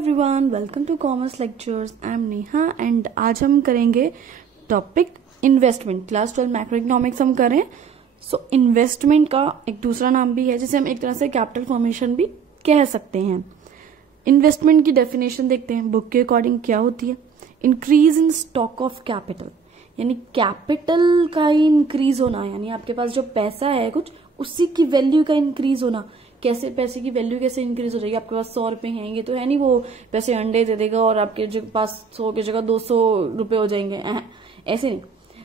Everyone, welcome to commerce lectures. I am Neha and आज हम करेंगे topic investment. Class 12 macroeconomics हम करें। सो इन्वेस्टमेंट का एक दूसरा नाम भी है जिसे हम एक तरह से कैपिटल फॉर्मेशन भी कह सकते हैं। इन्वेस्टमेंट की डेफिनेशन देखते हैं बुक के अकॉर्डिंग क्या होती है। Increase in stock of capital, यानी कैपिटल का ही इंक्रीज होना, यानी आपके पास जो पैसा है कुछ उसी की वैल्यू का इंक्रीज होना। कैसे पैसे की वैल्यू कैसे इंक्रीज हो जाएगी? आपके पास 100 रुपए हैं, ये तो है नहीं वो पैसे अंडे दे देगा और आपके पास 100 की जगह 200 रुपए हो जाएंगे, ऐसे नहीं।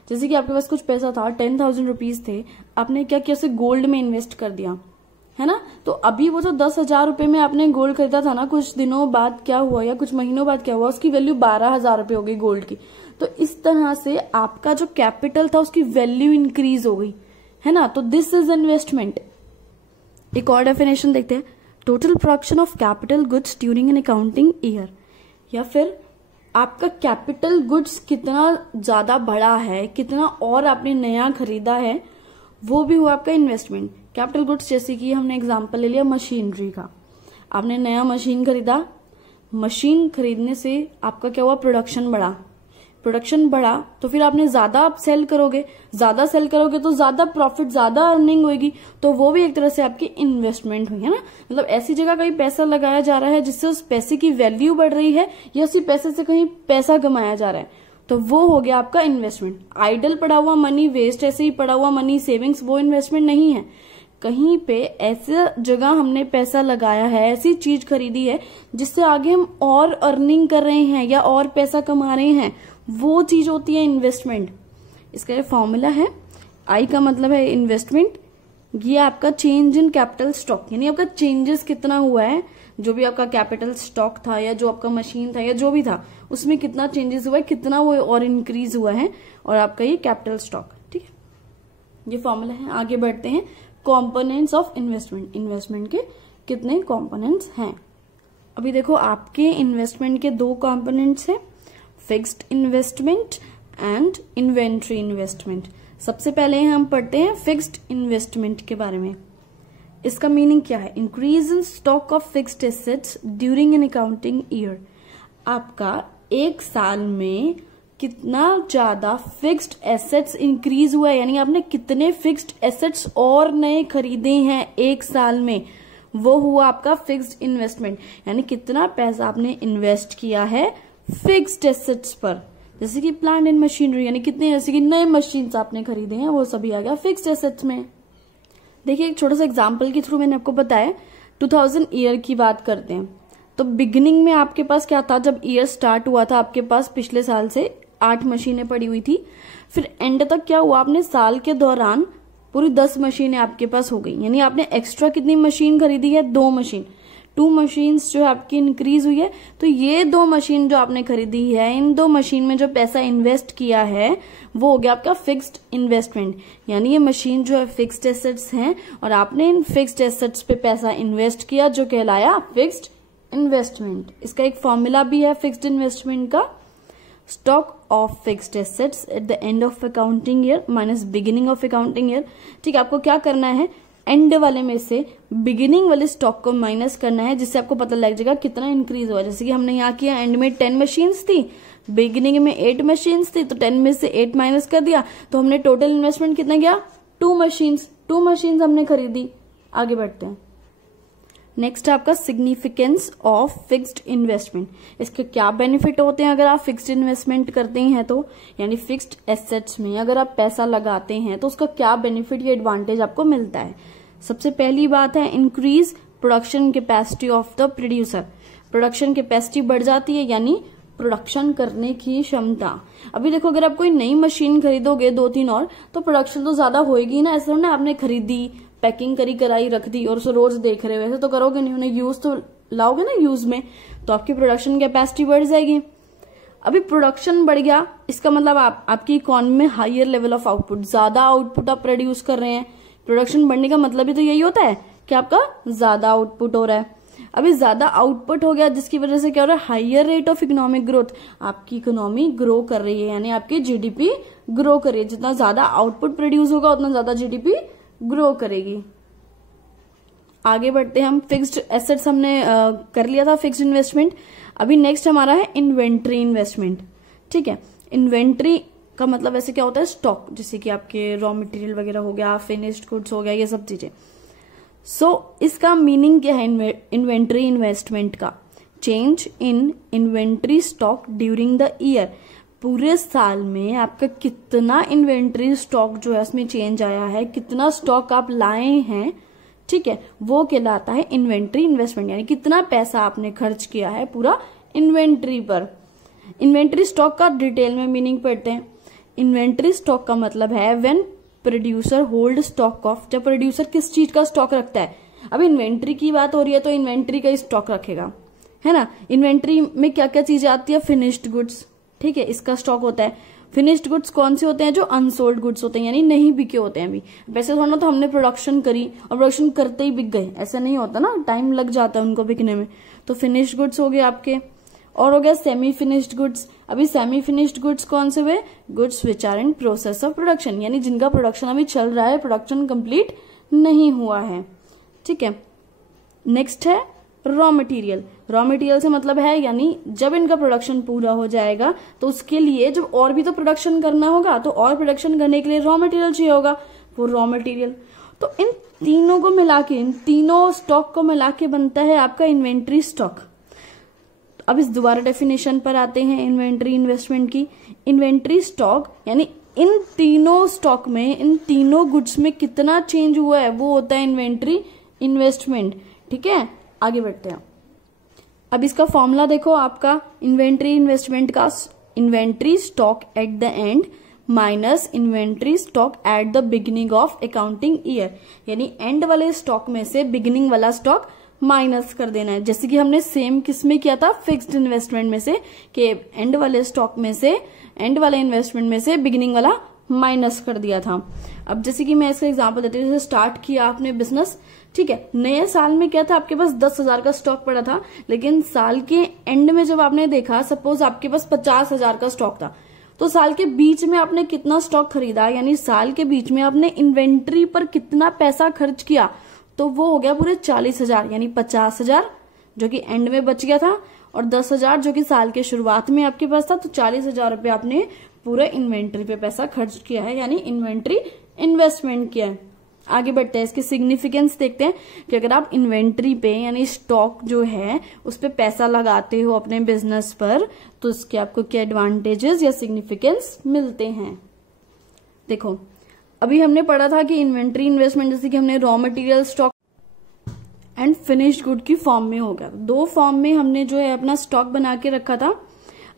जैसे कि आपके पास कुछ पैसा था, 10,000 रुपीज थे, आपने क्या किया, उसे गोल्ड में इन्वेस्ट कर दिया, है ना। तो अभी वो जो 10,000 रुपए में आपने गोल्ड खरीदा था ना, कुछ दिनों बाद क्या हुआ या कुछ महीनों बाद क्या हुआ, उसकी वैल्यू 12,000 रुपए हो गई गोल्ड की। तो इस तरह से आपका जो कैपिटल था उसकी वैल्यू इंक्रीज हो गई, है ना। तो दिस इज इन्वेस्टमेंट। एक और डेफिनेशन देखते हैं, total production of capital goods during an accounting year, या फिर आपका कैपिटल गुड्स कितना ज्यादा बढ़ा है, कितना और आपने नया खरीदा है, वो भी हुआ आपका इन्वेस्टमेंट। कैपिटल गुड्स जैसे कि हमने एग्जांपल ले लिया मशीनरी का, आपने नया मशीन खरीदा, मशीन खरीदने से आपका क्या हुआ, प्रोडक्शन बढ़ा। प्रोडक्शन बढ़ा तो फिर आपने ज्यादा आप सेल करोगे, ज्यादा सेल करोगे तो ज्यादा प्रॉफिट, ज्यादा अर्निंग होगी, तो वो भी एक तरह से आपकी इन्वेस्टमेंट हुई, है ना। मतलब ऐसी जगह कहीं पैसा लगाया जा रहा है जिससे उस पैसे की वैल्यू बढ़ रही है, या उसी पैसे से कहीं पैसा कमाया जा रहा है, तो वो हो गया आपका इन्वेस्टमेंट। आइडल पड़ा हुआ मनी, वेस्ट ऐसे ही पड़ा हुआ मनी, सेविंग्स, वो इन्वेस्टमेंट नहीं है। कहीं पे ऐसे जगह हमने पैसा लगाया है, ऐसी चीज खरीदी है जिससे आगे हम और अर्निंग कर रहे हैं या और पैसा कमा रहे हैं, वो चीज होती है इन्वेस्टमेंट। इसका फॉर्मूला है, आई का मतलब है इन्वेस्टमेंट, ये आपका चेंज इन कैपिटल स्टॉक, यानी आपका चेंजेस कितना हुआ है, जो भी आपका कैपिटल स्टॉक था या जो आपका मशीन था या जो भी था उसमें कितना चेंजेस हुआ है, कितना वो और इंक्रीज हुआ है, और आपका ये कैपिटल स्टॉक, ठीक है। ये फॉर्मूला है। आगे बढ़ते हैं, कॉम्पोनेंट्स ऑफ इन्वेस्टमेंट। इन्वेस्टमेंट के कितने कॉम्पोनेंट्स हैं? अभी देखो, आपके इन्वेस्टमेंट के दो कॉम्पोनेंट्स हैं, fixed investment and inventory investment. सबसे पहले हम पढ़ते हैं फिक्स्ड इन्वेस्टमेंट के बारे में। इसका मीनिंग क्या है? Increase in stock of fixed assets during an accounting year. आपका एक साल में कितना ज्यादा फिक्स्ड एसेट्स इंक्रीज हुआ है, यानी आपने कितने फिक्स्ड एसेट्स और नए खरीदे हैं एक साल में, वो हुआ आपका फिक्स्ड इन्वेस्टमेंट। यानी कितना पैसा आपने इन्वेस्ट किया है फिक्स्ड एसेट्स पर, जैसे कि प्लांट एंड मशीनरी, यानी कितने जैसे कि नए मशीन आपने खरीदे हैं, वो सभी आ गया फिक्स्ड एसेट्स में। देखिए, एक छोटा सा एग्जांपल के थ्रू मैंने आपको बताया। 2000 ईयर की बात करते हैं, तो बिगिनिंग में आपके पास क्या था, जब ईयर स्टार्ट हुआ था आपके पास पिछले साल से 8 मशीनें पड़ी हुई थी। फिर एंड तक क्या हुआ, आपने साल के दौरान पूरी 10 मशीनें आपके पास हो गई, यानी आपने एक्स्ट्रा कितनी मशीन खरीदी है, 2 मशीन। 2 मशीन्स जो आपकी इंक्रीज हुई है, तो ये 2 मशीन जो आपने खरीदी है, इन 2 मशीन में जो पैसा इन्वेस्ट किया है वो हो गया आपका फिक्स्ड इन्वेस्टमेंट। यानी ये मशीन जो है फिक्स्ड एसेट्स हैं और आपने इन फिक्स्ड एसेट्स पे पैसा इन्वेस्ट किया, जो कहलाया फिक्स्ड इन्वेस्टमेंट। इसका एक फॉर्मूला भी है फिक्स्ड इन्वेस्टमेंट का, stock of fixed assets at the end of accounting year minus beginning of accounting year. ठीक है, आपको क्या करना है, एंड वाले में से बिगिनिंग वाले स्टॉक को माइनस करना है, जिससे आपको पता लग जाएगा कितना इंक्रीज हुआ। जैसे कि हमने यहाँ किया, एंड में 10 मशीन्स थी, बिगिनिंग में 8 मशीन्स थी, तो 10 में से 8 माइनस कर दिया, तो हमने टोटल इन्वेस्टमेंट कितना गया, 2 मशीन्स हमने खरीदी। आगे बढ़ते हैं। नेक्स्ट आपका सिग्निफिकेंस ऑफ फिक्स्ड इन्वेस्टमेंट। इसके क्या बेनिफिट होते हैं अगर आप फिक्स्ड इन्वेस्टमेंट करते हैं तो, यानी फिक्स्ड एसेट्स में अगर आप पैसा लगाते हैं तो उसका क्या बेनिफिट या एडवांटेज आपको मिलता है? सबसे पहली बात है increase production capacity of the producer. Production capacity बढ़ जाती है, यानी प्रोडक्शन करने की क्षमता। अभी देखो, अगर आप कोई नई मशीन खरीदोगे 2-3 और, तो प्रोडक्शन तो ज्यादा होएगी ना। ऐसा ना आपने खरीदी, पैकिंग करी, कराई, रख दी और उसे रोज देख रहे हो, ऐसे तो करोगे नहीं, उन्हें यूज तो लाओगे ना यूज में, तो आपकी प्रोडक्शन कैपेसिटी बढ़ जाएगी। अभी प्रोडक्शन बढ़ गया, इसका मतलब आपकी इकोनॉमी में हायर लेवल ऑफ आउटपुट, ज्यादा आउटपुट आप प्रोड्यूस कर रहे हैं। प्रोडक्शन बढ़ने का मतलब ही तो यही होता है कि आपका ज्यादा आउटपुट हो रहा है। अभी ज्यादा आउटपुट हो गया, जिसकी वजह से क्या हो रहा है, higher rate of economic growth. आपकी इकोनॉमी ग्रो कर रही है, यानी आपकी जीडीपी ग्रो कर रही है। जितना ज्यादा आउटपुट प्रोड्यूस होगा उतना ज्यादा जीडीपी ग्रो करेगी। आगे बढ़ते हैं हम। फिक्स्ड एसेट्स हमने कर लिया था, फिक्स्ड इन्वेस्टमेंट। अभी नेक्स्ट हमारा है इन्वेंट्री इन्वेस्टमेंट। ठीक है, इन्वेंट्री का मतलब ऐसे क्या होता है, स्टॉक, जैसे कि आपके रॉ मटेरियल वगैरह हो गया, फिनिश्ड गुड्स हो गया, ये सब चीजें। सो इसका मीनिंग क्या है इन्वेंट्री इन्वेस्टमेंट का? Change in inventory stock during the year. पूरे साल में आपका कितना इन्वेंट्री स्टॉक जो है उसमें चेंज आया है, कितना स्टॉक आप लाए हैं, ठीक है, वो कहलाता है इन्वेंट्री इन्वेस्टमेंट। यानी कितना पैसा आपने खर्च किया है पूरा इन्वेंट्री पर। इन्वेंट्री स्टॉक का डिटेल में मीनिंग पढ़ते हैं। इन्वेंट्री स्टॉक का मतलब है when producer hold stock of, जब प्रोड्यूसर किस चीज का स्टॉक रखता है। अब इन्वेंट्री की बात हो रही है तो इन्वेंट्री का ही स्टॉक रखेगा, है ना। इन्वेंट्री में क्या क्या चीजें आती है, फिनिश्ड गुड्स, ठीक है, इसका स्टॉक होता है। फिनिश्ड गुड्स कौन से होते हैं, जो अनसोल्ड गुड्स होते हैं, यानी नहीं बिके होते हैं। अभी वैसे थोड़ा ना, तो हमने प्रोडक्शन करी और प्रोडक्शन करते ही बिक गए, ऐसा नहीं होता ना, टाइम लग जाता है उनको बिकने में। तो फिनिश्ड गुड्स हो गए आपके। और हो गया सेमी फिनिश्ड गुड्स। अभी सेमी फिनिश्ड गुड्स कौन से हुए, goods which are in process of production, यानी जिनका प्रोडक्शन अभी चल रहा है, प्रोडक्शन कंप्लीट नहीं हुआ है। ठीक है, नेक्स्ट है रॉ मटेरियल। रॉ मटेरियल से मतलब है यानी जब इनका प्रोडक्शन पूरा हो जाएगा तो उसके लिए जब और भी तो प्रोडक्शन करना होगा, तो और प्रोडक्शन करने के लिए रॉ मटेरियल चाहिए होगा, वो रॉ मटेरियल। तो इन तीनों को मिला के, इन तीनों स्टॉक को मिला के बनता है आपका इन्वेंट्री स्टॉक। अब इस दोबारा डेफिनेशन पर आते हैं इन्वेंट्री इन्वेस्टमेंट की। इन्वेंट्री स्टॉक यानी इन तीनों स्टॉक में, इन तीनों गुड्स में कितना चेंज हुआ है, वो होता है इन्वेंट्री इन्वेस्टमेंट। ठीक है, आगे बढ़ते हैं। अब इसका फॉर्मूला देखो आपका इन्वेंट्री इन्वेस्टमेंट का, inventory stock at the end minus inventory stock at the beginning of accounting year. यानी एंड वाले स्टॉक में से बिगिनिंग वाला स्टॉक माइनस कर देना है। जैसे कि हमने सेम किस में किया था, फिक्स्ड इन्वेस्टमेंट में से, कि एंड वाले स्टॉक में से, एंड वाले इन्वेस्टमेंट में से बिगिनिंग वाला माइनस कर दिया था। अब जैसे कि मैं इसका एग्जांपल देती हूँ, जैसे स्टार्ट किया आपने बिजनेस, ठीक है, नए साल में क्या था, आपके पास 10,000 का स्टॉक पड़ा था, लेकिन साल के एंड में जब आपने देखा, सपोज आपके पास 50,000 का स्टॉक था, तो साल के बीच में आपने कितना स्टॉक खरीदा, यानी साल के बीच में आपने इन्वेंट्री पर कितना पैसा खर्च किया, तो वो हो गया पूरे 40,000। यानी 50,000 जो कि एंड में बच गया था, और 10,000 जो कि साल के शुरुआत में आपके पास था, तो 40,000 रुपये आपने पूरे इन्वेंट्री पे पैसा खर्च किया है, यानी इन्वेंट्री इन्वेस्टमेंट किया है। आगे बढ़ते हैं, इसके सिग्निफिकेंस देखते हैं कि अगर आप इन्वेंट्री पे यानी स्टॉक जो है उस पे पैसा लगाते हो अपने बिजनेस पर, तो उसके आपको क्या एडवांटेजेस या सिग्निफिकेंस मिलते हैं। देखो, अभी हमने पढ़ा था कि इन्वेंट्री इन्वेस्टमेंट जैसे कि हमने raw material stock and finished good की फॉर्म में हो गया। दो फॉर्म में हमने जो है अपना स्टॉक बना के रखा था।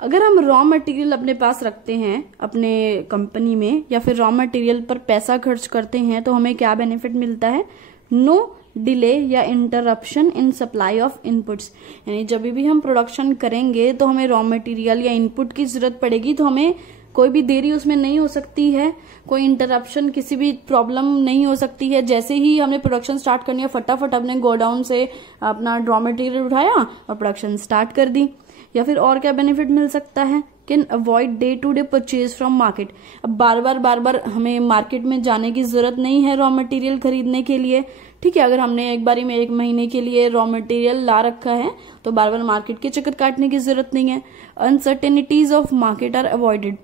अगर हम रॉ मटेरियल अपने पास रखते हैं अपने कंपनी में, या फिर रॉ मटेरियल पर पैसा खर्च करते हैं, तो हमें क्या बेनिफिट मिलता है, नो डिले या interruption in supply of inputs. यानी जब भी हम प्रोडक्शन करेंगे तो हमें रॉ मटेरियल या इनपुट की जरूरत पड़ेगी, तो हमें कोई भी देरी उसमें नहीं हो सकती है, कोई इंटरप्शन, किसी भी प्रॉब्लम नहीं हो सकती है। जैसे ही हमने प्रोडक्शन स्टार्ट करनी है, फटाफट अपने गोडाउन से अपना रॉ मटेरियल उठाया और प्रोडक्शन स्टार्ट कर दी। या फिर और क्या बेनिफिट मिल सकता है, can avoid day to day purchase from market. अब बार बार हमें मार्केट में जाने की जरूरत नहीं है रॉ मटेरियल खरीदने के लिए। ठीक है, अगर हमने एक बारी में 1 महीने के लिए रॉ मटेरियल ला रखा है तो बार बार मार्केट के चक्कर काटने की जरूरत नहीं है। Uncertainties of market are avoided.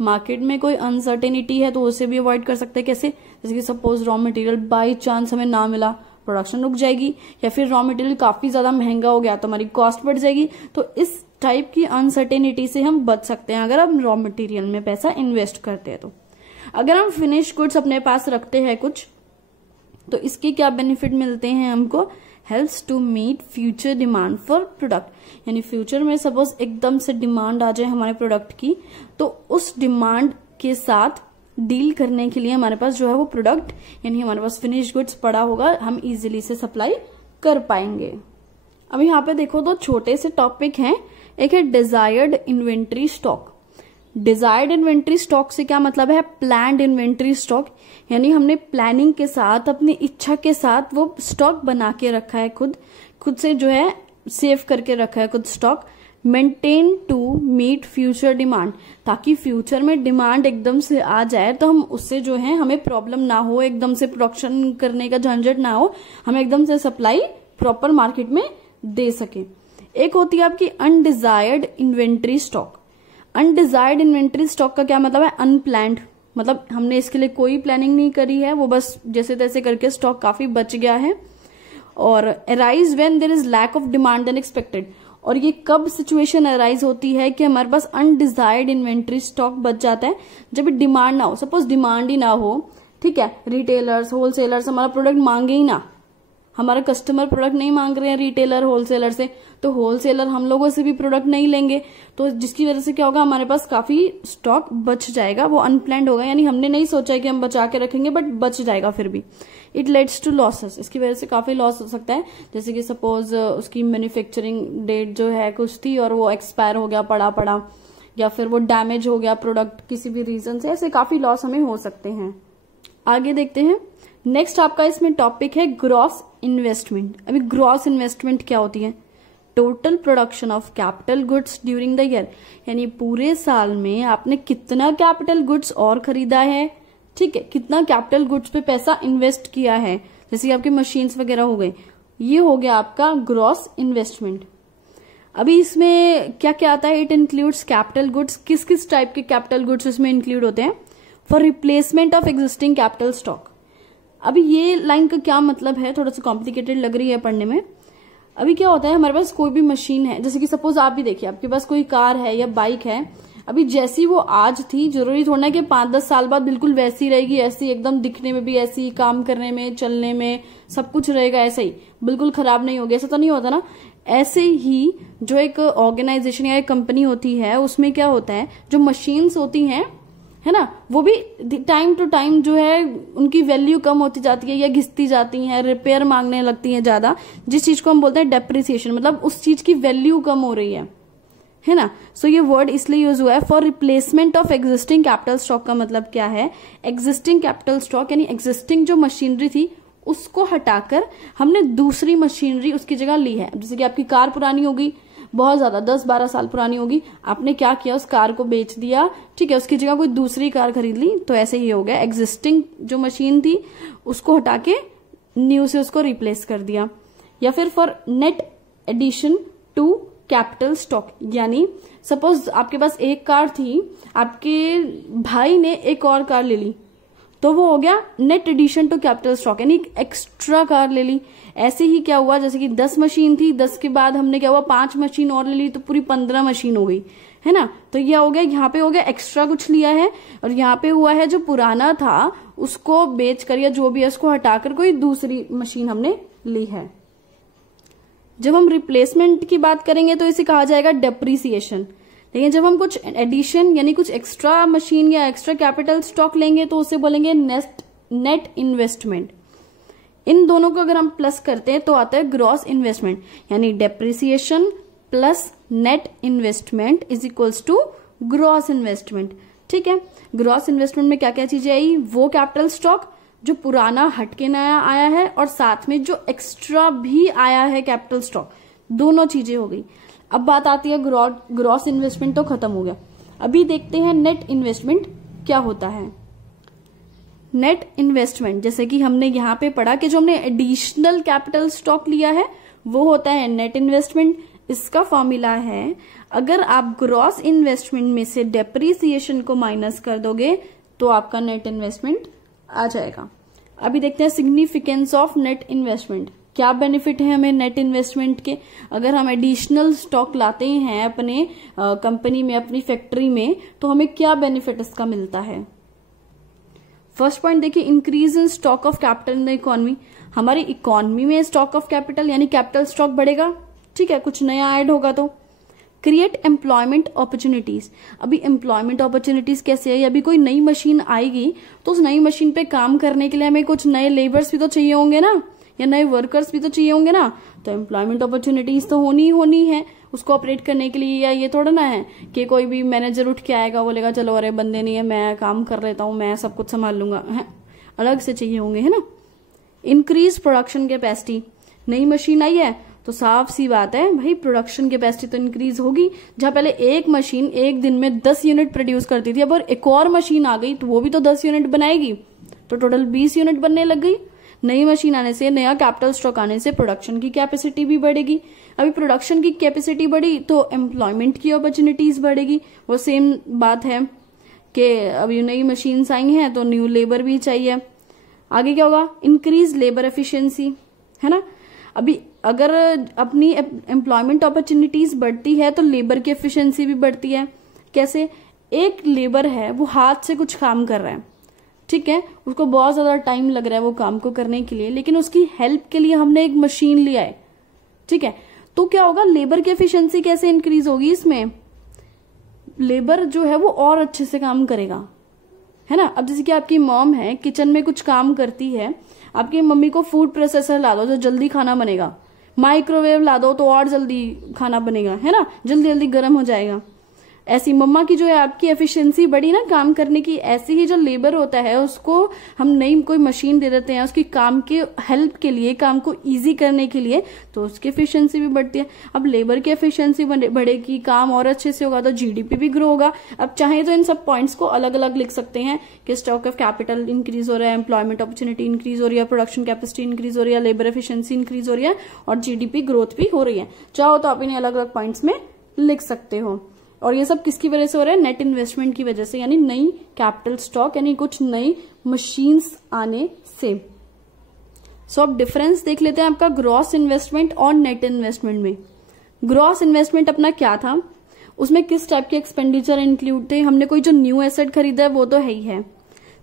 Market में कोई अनसर्टेनिटी है तो उसे भी अवॉइड कर सकते हैं। कैसे, जैसे कि suppose raw material by chance हमें ना मिला, प्रोडक्शन रुक जाएगी, या फिर रॉ मटेरियल काफी ज्यादा महंगा हो गया तो हमारी कॉस्ट बढ़ जाएगी। तो इस टाइप की अनसर्टेनिटी से हम बच सकते हैं अगर हम रॉ मटेरियल में पैसा इन्वेस्ट करते हैं। तो अगर हम फिनिश गुड्स अपने पास रखते हैं कुछ, तो इसके क्या बेनिफिट मिलते हैं हमको, helps to meet future demand for product. यानी फ्यूचर में सपोज एकदम से डिमांड आ जाए हमारे प्रोडक्ट की, तो उस डिमांड के साथ डील करने के लिए हमारे पास जो है वो प्रोडक्ट, यानी हमारे पास फिनिश गुड्स पड़ा होगा, हम इजीली से सप्लाई कर पाएंगे। अब यहाँ पे देखो, दो छोटे से टॉपिक हैं। एक है desired inventory stock. Desired inventory stock से क्या मतलब है, प्लान्ड इन्वेंट्री स्टॉक। यानी हमने प्लानिंग के साथ, अपनी इच्छा के साथ वो स्टॉक बना के रखा है, खुद से जो है सेव करके रखा है खुद stock. Maintain to meet future demand, ताकि फ्यूचर में डिमांड एकदम से आ जाए तो हम उससे जो है हमें प्रॉब्लम ना हो, एकदम से प्रोडक्शन करने का झंझट ना हो, हमें एकदम से सप्लाई प्रॉपर मार्केट में दे सके। एक होती है आपकी undesired inventory stock. Undesired inventory stock का क्या मतलब है? अनप्लैंड, मतलब हमने इसके लिए कोई प्लानिंग नहीं करी है, वो बस जैसे तैसे करके स्टॉक काफी बच गया है। और arise when there is lack of demand than expected, और ये कब सिचुएशन अराइज होती है कि हमारे पास अनडिजायर्ड इन्वेंट्री स्टॉक बच जाता है? जब डिमांड ना हो, सपोज डिमांड ही ना हो, ठीक है, रिटेलर्स होलसेलर्स हमारा प्रोडक्ट मांगे ही ना, हमारा कस्टमर प्रोडक्ट नहीं मांग रहे हैं रिटेलर होलसेलर से, तो होलसेलर हम लोगों से भी प्रोडक्ट नहीं लेंगे, तो जिसकी वजह से क्या होगा, हमारे पास काफी स्टॉक बच जाएगा, वो अनप्लैंड होगा, यानी हमने नहीं सोचा कि हम बचा के रखेंगे बट बच जाएगा फिर भी। इट लेड्स टू लॉसेस, इसकी वजह से काफी लॉस हो सकता है, जैसे कि सपोज उसकी मैन्युफैक्चरिंग डेट जो है कुछ थी और वो एक्सपायर हो गया पड़ा, या फिर वो डैमेज हो गया प्रोडक्ट किसी भी रीजन से, ऐसे काफी लॉस हमें हो सकते हैं। आगे देखते हैं। नेक्स्ट आपका इसमें टॉपिक है ग्रॉस इन्वेस्टमेंट। अभी ग्रॉस इन्वेस्टमेंट क्या होती है? Total production of capital goods during the year, यानी पूरे साल में आपने कितना कैपिटल गुड्स और खरीदा है, ठीक है, कितना कैपिटल गुड्स पे पैसा इन्वेस्ट किया है, जैसे आपके मशीन्स वगैरह हो गए, ये हो गया आपका ग्रॉस इन्वेस्टमेंट। अभी इसमें क्या क्या आता है? It includes capital goods. किस किस टाइप के कैपिटल गुड्स इसमें इंक्लूड होते हैं? For replacement of existing capital stock. अभी ये लाइन का क्या मतलब है, थोड़ा सा कॉम्प्लिकेटेड लग रही है पढ़ने में। अभी क्या होता है, हमारे पास कोई भी मशीन है, जैसे कि सपोज आप भी देखिए, आपके पास कोई कार है या बाइक है, अभी जैसी वो आज थी, जरूरी थोड़ा ना कि 5-10 साल बाद बिल्कुल वैसी रहेगी, ऐसी एकदम दिखने में भी ऐसी, काम करने में, चलने में सब कुछ रहेगा ऐसा ही, बिल्कुल खराब नहीं होगी, ऐसा तो नहीं होता ना। ऐसे ही जो एक ऑर्गेनाइजेशन या एक कंपनी होती है, उसमें क्या होता है, जो मशीन्स होती हैं, है ना, वो भी टाइम टू टाइम जो है उनकी वैल्यू कम होती जाती है या घिसती जाती हैं, रिपेयर मांगने लगती हैं ज्यादा, जिस चीज को हम बोलते हैं डेप्रिसिएशन, मतलब उस चीज की वैल्यू कम हो रही है ना। सो ये वर्ड इसलिए यूज हुआ है। For replacement of existing capital stock का मतलब क्या है? एग्जिस्टिंग कैपिटल स्टॉक यानी एग्जिस्टिंग जो मशीनरी थी उसको हटाकर हमने दूसरी मशीनरी उसकी जगह ली है। जैसे कि आपकी कार पुरानी होगी, बहुत ज्यादा 10-12 साल पुरानी होगी, आपने क्या किया, उस कार को बेच दिया, ठीक है, उसकी जगह कोई दूसरी कार खरीद ली, तो ऐसे ही हो गया, एग्जिस्टिंग जो मशीन थी उसको हटा के न्यू से उसको रिप्लेस कर दिया। या फिर for net addition to capital stock, यानी सपोज आपके पास एक कार थी, आपके भाई ने एक और कार ले ली, तो वो हो गया net addition to capital stock, यानी एक्स्ट्रा कार ले ली। ऐसे ही क्या हुआ, जैसे कि 10 मशीन थी, 10 के बाद हमने क्या हुआ 5 मशीन और ले ली, तो पूरी 15 मशीन हो गई, है ना। तो यह हो गया, यहाँ पे हो गया एक्स्ट्रा कुछ लिया है, और यहाँ पे हुआ है जो पुराना था उसको बेच कर या जो भी है उसको हटाकर कोई दूसरी मशीन हमने ली है। जब हम रिप्लेसमेंट की बात करेंगे तो इसे कहा जाएगा डेप्रिसिएशन। लेकिन जब हम कुछ एडिशन यानी कुछ एक्स्ट्रा मशीन या एक्स्ट्रा कैपिटल स्टॉक लेंगे तो उसे बोलेंगे नेट इन्वेस्टमेंट। इन दोनों को अगर हम प्लस करते हैं तो आता है ग्रॉस इन्वेस्टमेंट, यानी depreciation plus net investment is equals to gross investment. ठीक है, ग्रॉस इन्वेस्टमेंट में क्या क्या चीजें आई? वो कैपिटल स्टॉक जो पुराना हटके नया आया है और साथ में जो एक्स्ट्रा भी आया है कैपिटल स्टॉक, दोनों चीजें हो गई। अब बात आती है ग्रॉस इन्वेस्टमेंट तो खत्म हो गया, अभी देखते हैं नेट इन्वेस्टमेंट क्या होता है। नेट इन्वेस्टमेंट जैसे कि हमने यहाँ पे पढ़ा कि जो हमने एडिशनल कैपिटल स्टॉक लिया है वो होता है नेट इन्वेस्टमेंट। इसका फॉर्मूला है, अगर आप ग्रॉस इन्वेस्टमेंट में से डेप्रिसिएशन को माइनस कर दोगे तो आपका नेट इन्वेस्टमेंट आ जाएगा। अभी देखते हैं सिग्निफिकेंस ऑफ नेट इन्वेस्टमेंट, क्या बेनिफिट है हमें नेट इन्वेस्टमेंट के। अगर हम एडिशनल स्टॉक लाते हैं अपने कंपनी में, अपनी फैक्ट्री में, तो हमें क्या बेनिफिट इसका मिलता है। फर्स्ट पॉइंट देखिए, increase in stock of capital in the economy. हमारी इकोनॉमी में स्टॉक ऑफ कैपिटल यानी कैपिटल स्टॉक बढ़ेगा, ठीक है, कुछ नया ऐड होगा तो। Create employment opportunities. अभी एम्प्लॉयमेंट अपॉर्चुनिटीज कैसे है, अभी कोई नई मशीन आएगी तो उस नई मशीन पे काम करने के लिए हमें कुछ नए लेबर्स भी तो चाहिए होंगे ना, या नए वर्कर्स भी तो चाहिए होंगे ना, तो एम्प्लॉयमेंट अपॉर्चुनिटीज तो होनी है उसको ऑपरेट करने के लिए। या ये थोड़ा ना है कि कोई भी मैनेजर उठ के आएगा बोलेगा चलो अरे बंदे नहीं है मैं काम कर लेता हूँ, मैं सब कुछ संभाल लूंगा, है अलग से चाहिए होंगे, है ना। इंक्रीज प्रोडक्शन कैपेसिटी, नई मशीन आई है तो साफ सी बात है भाई, प्रोडक्शन कैपेसिटी तो इंक्रीज होगी। जहां पहले एक मशीन एक दिन में 10 यूनिट प्रोड्यूस करती थी, अब और एक और मशीन आ गई तो वो भी तो 10 यूनिट बनाएगी, तो टोटल 20 यूनिट बनने लग गई। नई मशीन आने से, नया कैपिटल स्टॉक आने से प्रोडक्शन की कैपेसिटी भी बढ़ेगी। अभी प्रोडक्शन की कैपेसिटी बढ़ी तो एम्प्लॉयमेंट की अपॉर्चुनिटीज बढ़ेगी। वो सेम बात है कि अभी नई मशीन्स आई हैं तो न्यू लेबर भी चाहिए। आगे क्या होगा, इंक्रीज लेबर एफिशिएंसी, है ना। अभी अगर अपनी एम्प्लॉयमेंट अपॉर्चुनिटीज बढ़ती है तो लेबर की एफिशिएंसी भी बढ़ती है। कैसे, एक लेबर है वो हाथ से कुछ काम कर रहा है, ठीक है, उसको बहुत ज्यादा टाइम लग रहा है वो काम को करने के लिए, लेकिन उसकी हेल्प के लिए हमने एक मशीन लिया है, ठीक है, तो क्या होगा, लेबर की एफिशिएंसी कैसे इंक्रीज होगी, इसमें लेबर जो है वो और अच्छे से काम करेगा, है ना। अब जैसे कि आपकी मॉम है, किचन में कुछ काम करती है, आपकी मम्मी को फूड प्रोसेसर ला दो जो जल्दी खाना बनेगा, माइक्रोवेव ला दो तो और जल्दी खाना बनेगा, है ना, जल्दी जल्दी गर्म हो जाएगा। ऐसी मम्मा की जो है आपकी एफिशिएंसी बढ़ी ना काम करने की, ऐसे ही जो लेबर होता है उसको हम नई कोई मशीन दे देते हैं उसकी काम के हेल्प के लिए, काम को इजी करने के लिए, तो उसकी एफिशिएंसी भी बढ़ती है। अब लेबर की एफिशिएंसी बढ़ेगी, काम और अच्छे से होगा तो जीडीपी भी ग्रो होगा। अब चाहे तो इन सब पॉइंट्स को अलग अलग लिख सकते हैं कि स्टॉक ऑफ कैपिटल इंक्रीज हो रहा है, एम्प्लॉयमेंट अपॉर्चुनिटी इंक्रीज हो रही है, प्रोडक्शन कैपेसिटी इंक्रीज हो रही है, लेबर एफिशिएंसी इंक्रीज हो रही है और जीडीपी ग्रोथ भी हो रही है। चाहो तो आप इन्हें अलग अलग पॉइंट्स में लिख सकते हो। और ये सब किसकी वजह से हो रहा है, नेट इन्वेस्टमेंट की वजह से, यानी नई कैपिटल स्टॉक, यानी कुछ नई मशीन्स आने से। सो अब डिफरेंस देख लेते हैं आपका ग्रॉस इन्वेस्टमेंट और नेट इन्वेस्टमेंट में। ग्रॉस इन्वेस्टमेंट अपना क्या था, उसमें किस टाइप के एक्सपेंडिचर इंक्लूड थे, हमने कोई जो न्यू एसेट खरीदा है वो तो है ही है,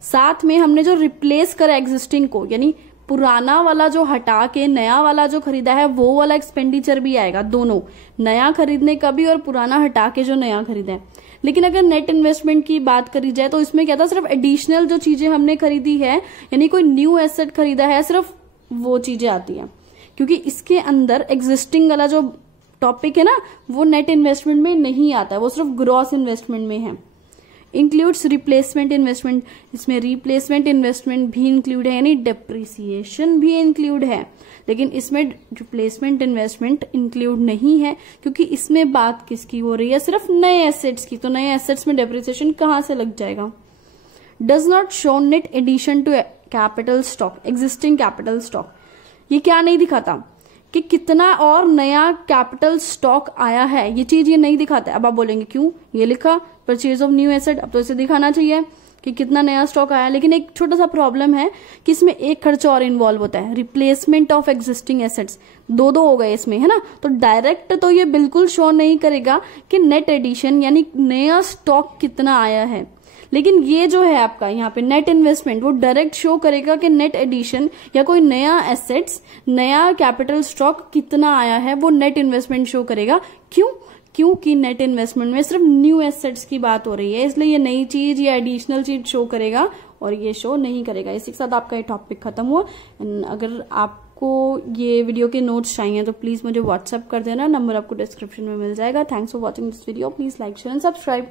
साथ में हमने जो रिप्लेस करा एग्जिस्टिंग को, यानी पुराना वाला जो हटा के नया वाला जो खरीदा है वो वाला एक्सपेंडिचर भी आएगा, दोनों, नया खरीदने का भी और पुराना हटा के जो नया खरीदा है। लेकिन अगर नेट इन्वेस्टमेंट की बात करी जाए तो इसमें क्या था, सिर्फ एडिशनल जो चीजें हमने खरीदी है, यानी कोई न्यू एसेट खरीदा है, सिर्फ वो चीजें आती हैं, क्योंकि इसके अंदर एग्जिस्टिंग वाला जो टॉपिक है ना वो नेट इन्वेस्टमेंट में नहीं आता है, वो सिर्फ ग्रॉस इन्वेस्टमेंट में है। इंक्लूड्स रिप्लेसमेंट इन्वेस्टमेंट, इसमें रिप्लेसमेंट इन्वेस्टमेंट भी इंक्लूड है, यानी डेप्रिसिएशन भी इंक्लूड है, लेकिन इसमें रिप्लेसमेंट इन्वेस्टमेंट इंक्लूड नहीं है, क्योंकि इसमें बात किसकी हो रही है, सिर्फ नए एसेट्स की, तो नए एसेट्स में डेप्रिसिएशन कहां से लग जाएगा। Does not show net addition to capital stock, existing capital stock, ये क्या नहीं दिखाता कि कितना और नया कैपिटल स्टॉक आया है, ये चीज ये नहीं दिखाता है। अब आप बोलेंगे क्यों, ये लिखा परचेज ऑफ न्यू एसेट, अब तो इसे दिखाना चाहिए कि कितना नया स्टॉक आया, लेकिन एक छोटा सा प्रॉब्लम है कि इसमें एक खर्चा और इन्वॉल्व होता है, रिप्लेसमेंट ऑफ एग्जिस्टिंग एसेट्स, दो हो गए इसमें, है ना। तो डायरेक्ट तो ये बिल्कुल शो नहीं करेगा कि नेट एडिशन यानी नया स्टॉक कितना आया है, लेकिन ये जो है आपका यहाँ पे नेट इन्वेस्टमेंट, वो डायरेक्ट शो करेगा कि नेट एडिशन या कोई नया एसेट्स, नया कैपिटल स्टॉक कितना आया है, वो नेट इन्वेस्टमेंट शो करेगा। क्यों, क्योंकि नेट इन्वेस्टमेंट में सिर्फ न्यू एसेट्स की बात हो रही है, इसलिए ये नई चीज या एडिशनल चीज शो करेगा और ये शो नहीं करेगा। इसी के साथ आपका ये टॉपिक खत्म हुआ। अगर आपको ये वीडियो के नोट्स चाहिए तो प्लीज मुझे व्हाट्सएप कर देना, नंबर आपको डिस्क्रिप्शन में मिल जाएगा। Thanks for watching this video, please like share and subscribe.